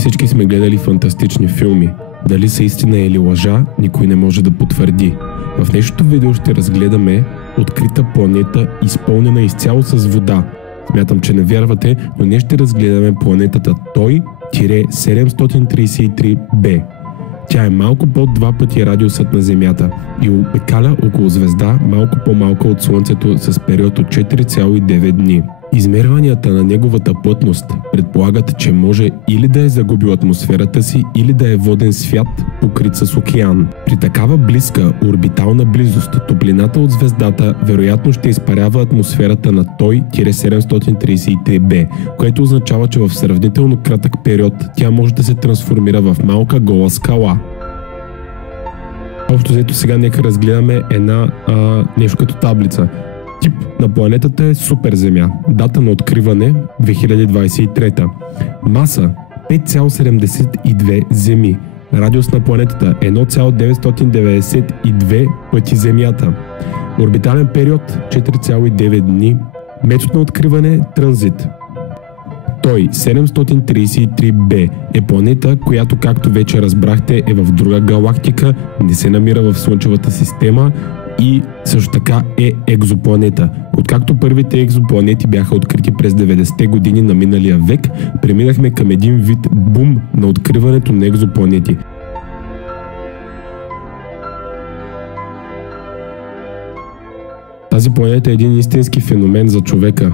Всички сме гледали фантастични филми. Дали са истина или лъжа, никой не може да потвърди. В днешното видео ще разгледаме открита планета, изпълнена изцяло с вода. Смятам, че не вярвате, но ние ще разгледаме планетата Той-733b. Тя е малко под 2 пъти радиусът на Земята и обикаля около звезда малко по-малка от Слънцето с период от 4,9 дни. Измерванията на неговата плътност предполагат, че може или да е загубил атмосферата си, или да е воден свят, покрит с океан. При такава близка орбитална близост, топлината от звездата вероятно ще изпарява атмосферата на Той-733b, което означава, че в сравнително кратък период тя може да се трансформира в малка гола скала. Общо взето сега нека разгледаме нещо като таблица. Тип на планетата е Суперземя. Дата на откриване 2023. Маса 5,72 Земи. Радиус на планетата 1,992 пъти Земята. Орбитален период 4,9 дни. Метод на откриване транзит. Той 733b е планета, която, както вече разбрахте, е в друга галактика, не се намира в Слънчевата система и също така е екзопланета. Откакто първите екзопланети бяха открити през 90-те години на миналия век, преминахме към един вид бум на откриването на екзопланети. Тази планета е един истински феномен за човека.